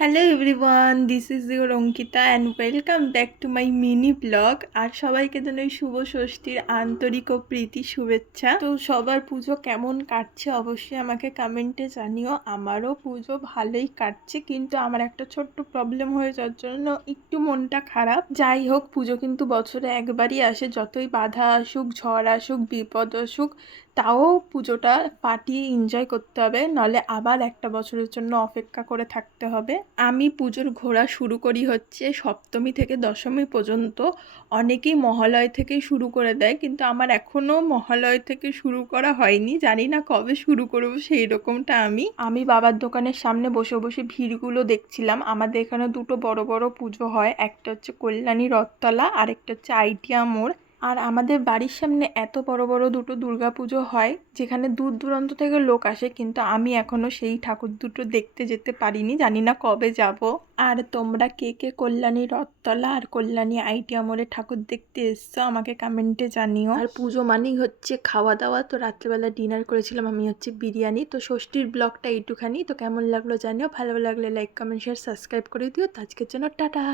Hello everyone, this is your Ankita and welcome back to my mini blog. আর সবাইকে জানাই শুভ ষষ্ঠীর আন্তরিক ও প্রীতি শুভেচ্ছা। তো সবার পুজো কেমন কাটছে অবশ্যই আমাকে কমেন্টে জানিও। আমারও পুজো ভালোই কাটছে, কিন্তু আমার একটা ছোট্ট প্রবলেম হয়ে যাওয়ার জন্য একটু মনটা খারাপ। যাই হোক, পুজো কিন্তু বছরে একবারই আসে, যতই বাধা আসুক, ঝড় আসুক, বিপদ আসুক, তাও পুজোটা পার্টিয়ে এনজয় করতে হবে, নলে আবার একটা বছরের জন্য অপেক্ষা করে থাকতে হবে। আমি পুজোর ঘোরা শুরু করি হচ্ছে সপ্তমী থেকে দশমী পর্যন্ত। অনেকেই মহালয় থেকেই শুরু করে দেয়, কিন্তু আমার এখনও মহালয় থেকে শুরু করা হয়নি। জানি না কবে শুরু করবো সেই রকমটা। আমি বাবার দোকানের সামনে বসে বসে ভিড়গুলো দেখছিলাম। আমাদের এখানে দুটো বড় বড় পুজো হয়, একটা হচ্ছে কল্যাণী রথতলা আর একটা হচ্ছে আইটিয়া মোড়। আর আমাদের বাড়ির সামনে এত বড় বড় দুটো দুর্গাপুজো হয়, যেখানে দূর দূরান্ত থেকে লোক আসে, কিন্তু আমি এখনো সেই ঠাকুর দুটো দেখতে যেতে পারিনি। জানি না কবে যাব। আর তোমরা কে কে কল্যাণী রথতলা আর কল্যাণী আইটিয়া মোড়ে ঠাকুর দেখতে এসছো আমাকে কমেন্টে জানিও। আর পুজো মানেই হচ্ছে খাওয়া দাওয়া। তো রাত্রেবেলা ডিনার করেছিলাম আমি হচ্ছে বিরিয়ানি। তো ষষ্ঠীর ব্লগটা এইটুখানি। তো কেমন লাগলো জানিও, ভালো লাগলে লাইক কমেন্ট শেয়ার সাবস্ক্রাইব করে দিও। তো আজকের জন্য টাটা।